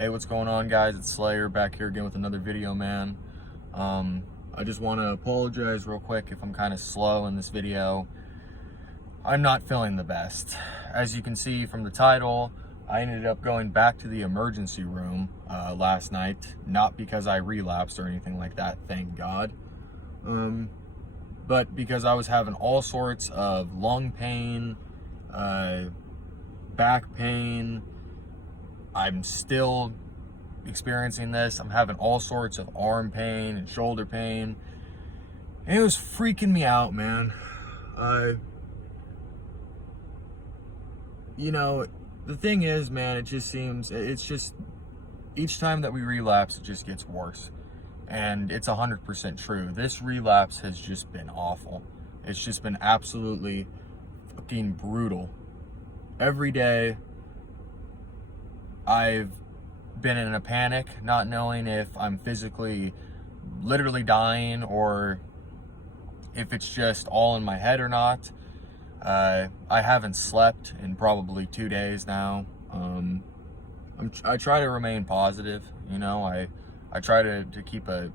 Hey, what's going on, guys? It's Slayer back here again with another video, man. I just want to apologize real quick if I'm kind of slow in this video. I'm not feeling the best. As you can see from the title, I ended up going back to the emergency room last night, not because I relapsed or anything like that, thank God, but because I was having all sorts of lung pain, back pain. I'm still experiencing this. I'm having all sorts of arm pain and shoulder pain. And it was freaking me out, man. You know, the thing is, man, it's just, each time that we relapse, it just gets worse. And it's 100% true. This relapse has just been awful. It's just been absolutely fucking brutal. Every day, I've been in a panic, not knowing if I'm physically literally dying or if it's just all in my head or not. I haven't slept in probably 2 days now. I try to remain positive, you know. I try to keep an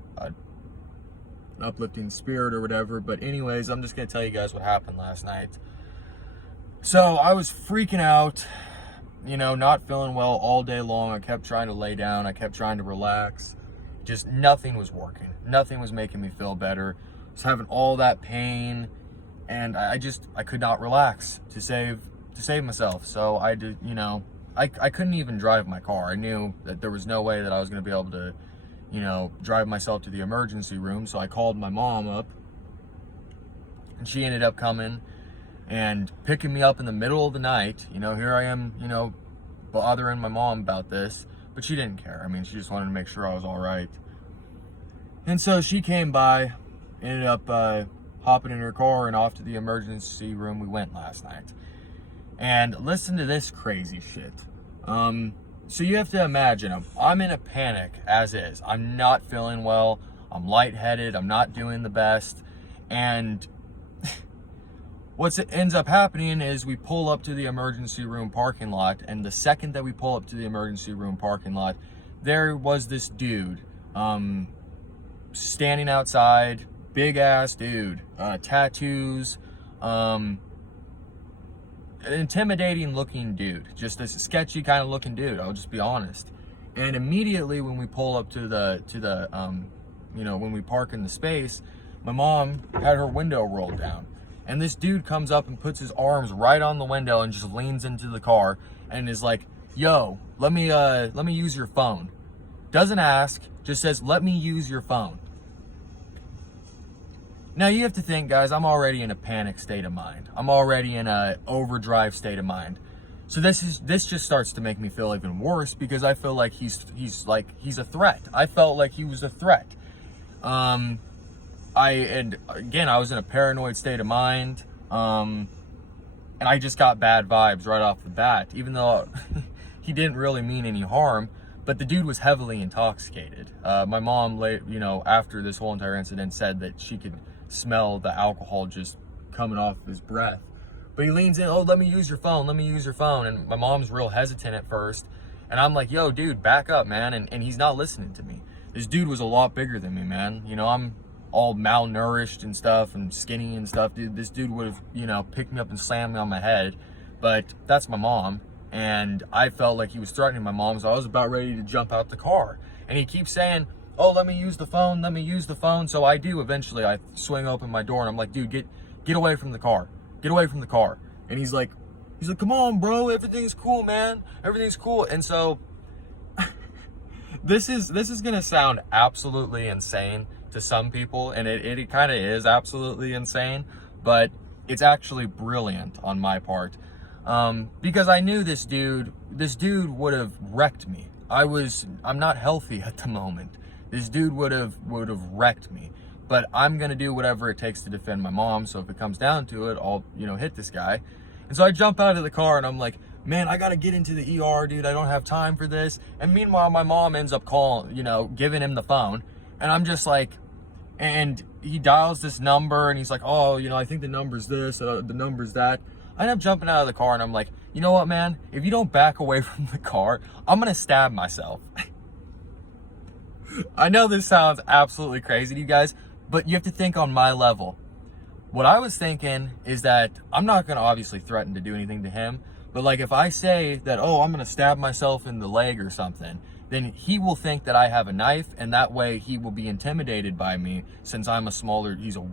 uplifting spirit or whatever. But anyways, I'm just gonna tell you guys what happened last night. So I was freaking out, you know, not feeling well all day long. I kept trying to lay down. I kept trying to relax. Just nothing was working. Nothing was making me feel better. I was having all that pain, and I could not relax to save myself. So I did, you know, I couldn't even drive my car. I knew that there was no way that I was going to be able to, you know, drive myself to the emergency room. So I called my mom up, and she ended up coming and picking me up in the middle of the night. You know, here I am, you know, bothering my mom about this, but she didn't care. I mean, she just wanted to make sure I was all right. And so she came by, ended up hopping in her car and off to the emergency room we went last night. And listen to this crazy shit. So you have to imagine, I'm in a panic as is. I'm not feeling well. I'm lightheaded. I'm not doing the best. And what ends up happening is we pull up to the emergency room parking lot, and the second that we pull up to the emergency room parking lot, there was this dude standing outside, big ass dude, tattoos, an intimidating looking dude, just this sketchy kind of looking dude, I'll just be honest. And immediately when we pull up to the you know, when we park in the space, my mom had her window rolled down. And this dude comes up and puts his arms right on the window and just leans into the car and is like, yo, let me use your phone. Doesn't ask, just says, let me use your phone. Now you have to think, guys, I'm already in a panic state of mind. I'm already in a overdrive state of mind. So this just starts to make me feel even worse because I feel like he's a threat. I felt like he was a threat. And again, I was in a paranoid state of mind, and I just got bad vibes right off the bat, even though he didn't really mean any harm, but the dude was heavily intoxicated. My mom, you know, after this whole entire incident, said that she could smell the alcohol just coming off his breath. But he leans in, oh, let me use your phone, let me use your phone, and my mom's real hesitant at first, and I'm like, yo, dude, back up, man, and he's not listening to me. This dude was a lot bigger than me, man. You know, I'm all malnourished and stuff and skinny and stuff. Dude, this dude would have, you know, picked me up and slammed me on my head, but that's my mom, and I felt like he was threatening my mom, so I was about ready to jump out the car. And he keeps saying, oh, let me use the phone, let me use the phone. So I do. Eventually I swing open my door and I'm like, dude, get away from the car, get away from the car. And he's like, come on, bro, everything's cool, man, everything's cool. And so this is gonna sound absolutely insane to some people, and it kind of is absolutely insane, but it's actually brilliant on my part, because I knew this dude would have wrecked me. I'm not healthy at the moment. This dude would have wrecked me, but I'm gonna do whatever it takes to defend my mom. So if it comes down to it, I'll, you know, hit this guy. And so I jump out of the car and I'm like, man, I gotta get into the ER, dude. I don't have time for this. And meanwhile, my mom ends up calling, you know, giving him the phone, and I'm just like, and he dials this number and he's like, oh, you know, I think the number's this, the number's that. I end up jumping out of the car and I'm like, you know what, man? If you don't back away from the car, I'm gonna stab myself. I know this sounds absolutely crazy to you guys, but you have to think on my level. What I was thinking is that I'm not gonna obviously threaten to do anything to him, but like if I say that, oh, I'm gonna stab myself in the leg or something, then he will think that I have a knife, and that way he will be intimidated by me since I'm he's a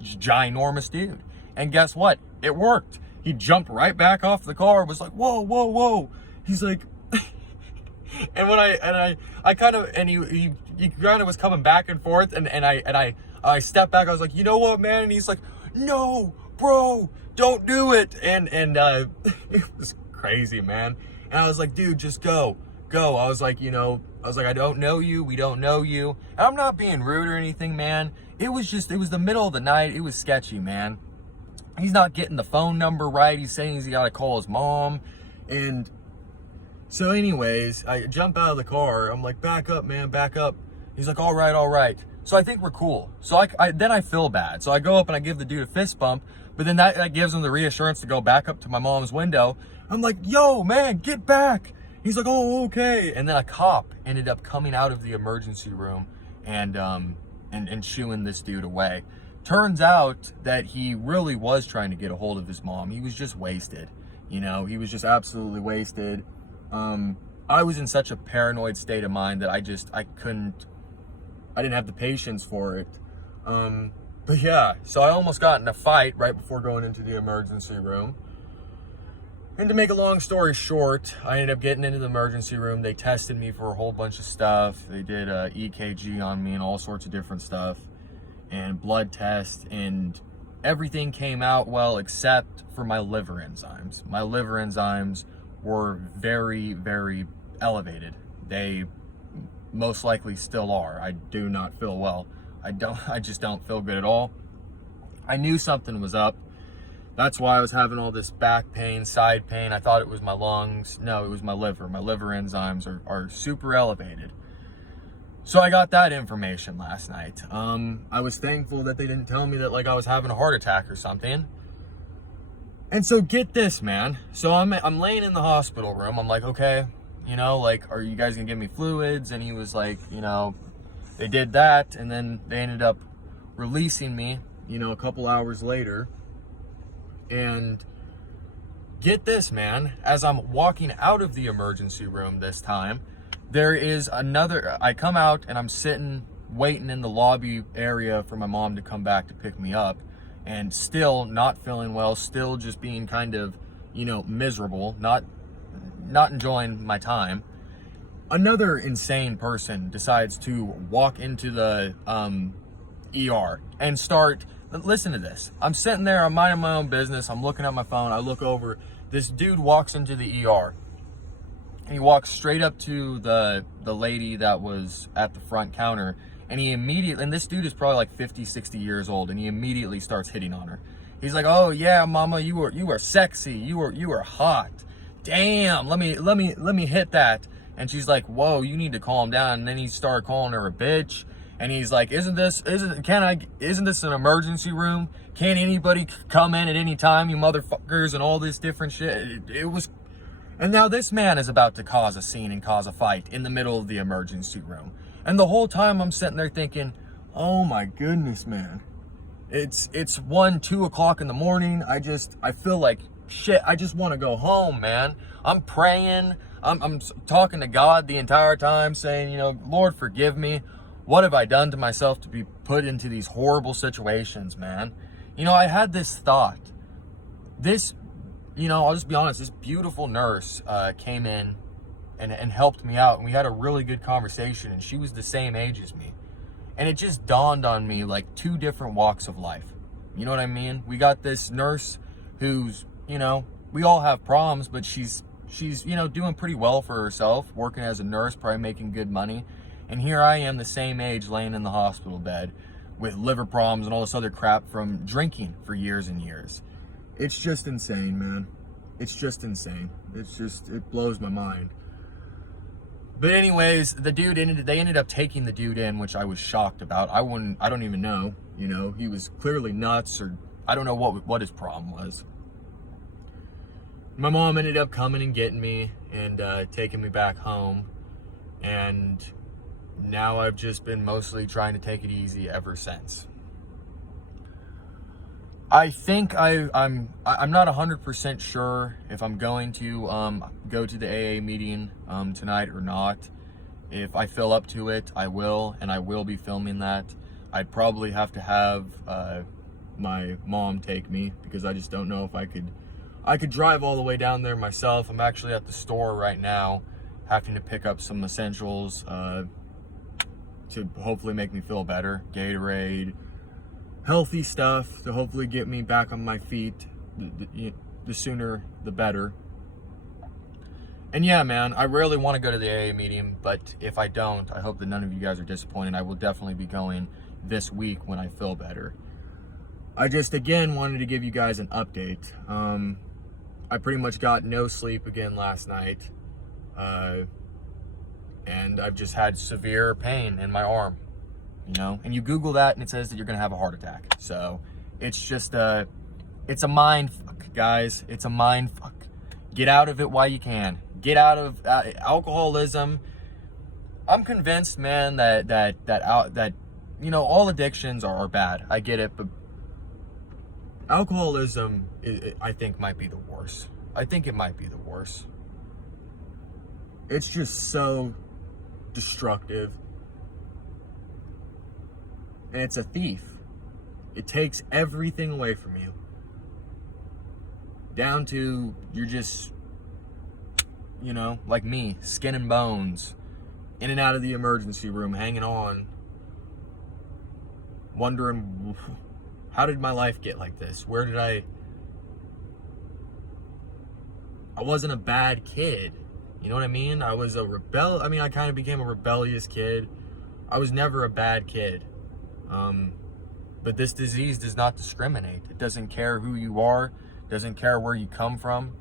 ginormous dude. And guess what? It worked. He jumped right back off the car, was like, whoa, whoa, whoa. He's like, and when I kind of, and he kind of was coming back and forth, and I stepped back. I was like, you know what, man? And he's like, no, bro, don't do it. And it was crazy, man. And I was like, dude, just go. I was like, I don't know you. We don't know you. And I'm not being rude or anything, man. It was the middle of the night. It was sketchy, man. He's not getting the phone number right. He's saying he's got to call his mom. And so anyways, I jump out of the car. I'm like, back up, man, back up. He's like, all right. So I think we're cool. So then I feel bad. So I go up and I give the dude a fist bump, but then that gives him the reassurance to go back up to my mom's window. I'm like, yo, man, get back. He's like, oh, okay. And then a cop ended up coming out of the emergency room and shooing this dude away. Turns out that he really was trying to get a hold of his mom. He was just wasted. He was just absolutely wasted. I was in such a paranoid state of mind that I didn't have the patience for it. But yeah, so I almost got in a fight right before going into the emergency room. And to make a long story short, I ended up getting into the emergency room. They tested me for a whole bunch of stuff. They did a EKG on me and all sorts of different stuff, and blood tests, and everything came out well except for my liver enzymes. My liver enzymes were very, very elevated. They most likely still are. I do not feel well. I just don't feel good at all. I knew something was up. That's why I was having all this back pain, side pain. I thought it was my lungs. No, it was my liver. My liver enzymes are super elevated. So I got that information last night. I was thankful that they didn't tell me that like I was having a heart attack or something. And so get this, man. So I'm laying in the hospital room. I'm like, okay, are you guys gonna give me fluids? And he was like, they did that, and then they ended up releasing me, a couple hours later. And get this, man, as I'm walking out of the emergency room this time, I come out and I'm sitting, waiting in the lobby area for my mom to come back to pick me up, and still not feeling well, still just being kind of, miserable, not enjoying my time. Another insane person decides to walk into the ER and start. Listen to this. I'm sitting there, I'm minding my own business, I'm looking at my phone, I look over, this dude walks into the ER, and he walks straight up to the lady that was at the front counter, and and this dude is probably like 50, 60 years old, and he immediately starts hitting on her. He's like, oh yeah, mama, you are sexy, you are hot, damn, let me hit that. And she's like, whoa, you need to calm down. And then he started calling her a bitch. And he's like, isn't this an emergency room? Can't anybody come in at any time, you motherfuckers, and all this different shit. And now this man is about to cause a scene and cause a fight in the middle of the emergency room. And the whole time I'm sitting there thinking, oh my goodness, man. It's 1, 2 o'clock in the morning. I feel like shit. I just want to go home, man. I'm praying. I'm talking to God the entire time saying, Lord, forgive me. What have I done to myself to be put into these horrible situations, man? I had this thought. I'll just be honest, this beautiful nurse came in and helped me out, and we had a really good conversation, and she was the same age as me. And it just dawned on me like 2 different walks of life. You know what I mean? We got this nurse who's, we all have problems, but she's doing pretty well for herself, working as a nurse, probably making good money. And here I am, the same age, laying in the hospital bed with liver problems and all this other crap from drinking for years and years. It's just insane, man. It's just insane. It blows my mind. But anyways, they ended up taking the dude in, which I was shocked about. I don't even know, he was clearly nuts, or I don't know what his problem was. my mom ended up coming and getting me and taking me back home. And now I've just been mostly trying to take it easy ever since. I think I'm not 100% sure if I'm going to go to the AA meeting tonight or not. If I feel up to it, I will, and I will be filming that. I'd probably have to have my mom take me, because I just don't know if I could drive all the way down there myself. I'm actually at the store right now, having to pick up some essentials to hopefully make me feel better. Gatorade, healthy stuff to hopefully get me back on my feet. The sooner, the better. And yeah, man, I rarely want to go to the AA meeting, but if I don't, I hope that none of you guys are disappointed. I will definitely be going this week when I feel better. I just, again, wanted to give you guys an update. I pretty much got no sleep again last night. And I've just had severe pain in my arm, you know? And you Google that and it says that you're gonna have a heart attack. So it's just it's a mind fuck, guys. It's a mind fuck. Get out of it while you can. Get out of alcoholism. I'm convinced, man, that you know, all addictions are bad. I get it, but alcoholism, I think, might be the worst. I think it might be the worst. It's just so destructive. And it's a thief. It takes everything away from you. Down to you're just, you know, like me, skin and bones, in and out of the emergency room, hanging on, wondering, how did my life get like this? Where did I wasn't a bad kid. You know what I mean? I was a I kind of became a rebellious kid. I was never a bad kid. But this disease does not discriminate. It doesn't care who you are. Doesn't care where you come from.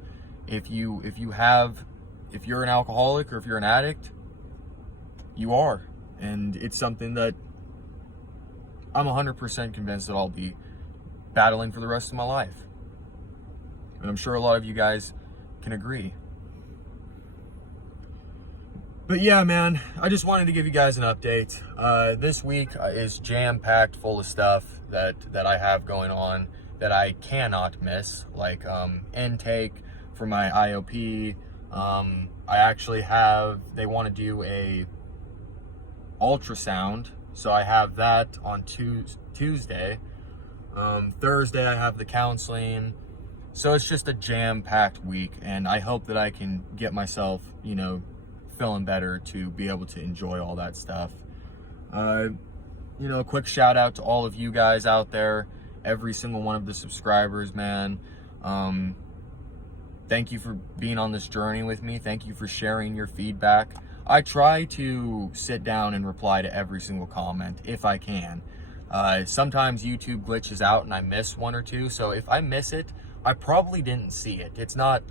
If you're an alcoholic or if you're an addict, you are. And it's something that I'm 100% convinced that I'll be battling for the rest of my life. And I'm sure a lot of you guys can agree. But yeah, man, I just wanted to give you guys an update. This week is jam-packed full of stuff that I have going on that I cannot miss, like intake for my IOP. I actually they want to do a ultrasound, so I have that on Tuesday. Thursday I have the counseling. So it's just a jam-packed week, and I hope that I can get myself, you know, feeling better to be able to enjoy all that stuff. You know, a quick shout out to all of you guys out there, every single one of the subscribers, man. Thank you for being on this journey with me. Thank you for sharing your feedback. I try to sit down and reply to every single comment if I can. Sometimes YouTube glitches out and I miss one or two, so if I miss it, I probably didn't see it.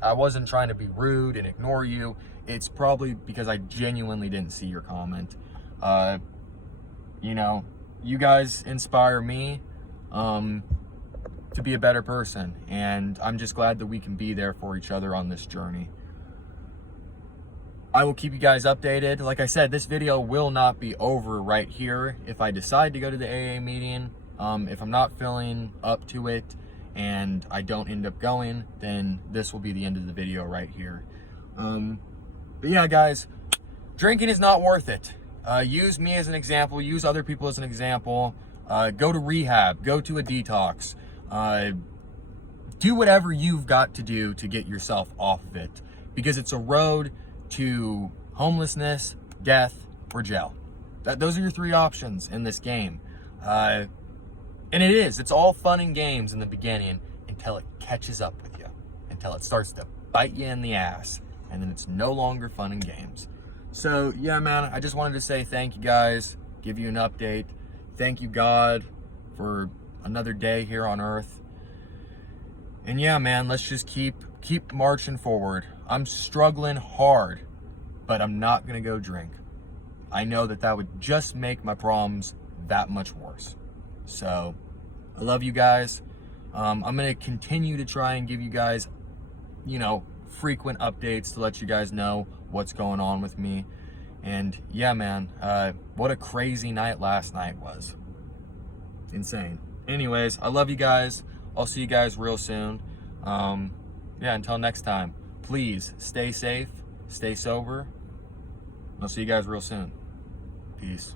I wasn't trying to be rude and ignore you. It's probably because I genuinely didn't see your comment. You know, you guys inspire me to be a better person, and I'm just glad that we can be there for each other on this journey. I will keep you guys updated. Like I said, this video will not be over right here. If I decide to go to the AA meeting, if I'm not feeling up to it and I don't end up going, then this will be the end of the video right here. But yeah, guys, drinking is not worth it. Use me as an example. Use other people as an example. Go to rehab. Go to a detox. Do whatever you've got to do to get yourself off of it, because it's a road to homelessness, death, or jail. Those are your three options in this game. And it's all fun and games in the beginning until it catches up with you, until it starts to bite you in the ass, and then it's no longer fun and games. So yeah, man, I just wanted to say thank you guys, give you an update. Thank you, God, for another day here on earth. And yeah, man, let's just keep marching forward. I'm struggling hard, but I'm not gonna go drink. I know that would just make my problems that much worse. So I love you guys. I'm gonna continue to try and give you guys, you know, frequent updates to let you guys know what's going on with me. And yeah, man, what a crazy night last night was. Insane. Anyways, I love you guys. I'll see you guys real soon. Yeah, until next time, please stay safe, stay sober. I'll see you guys real soon. Peace.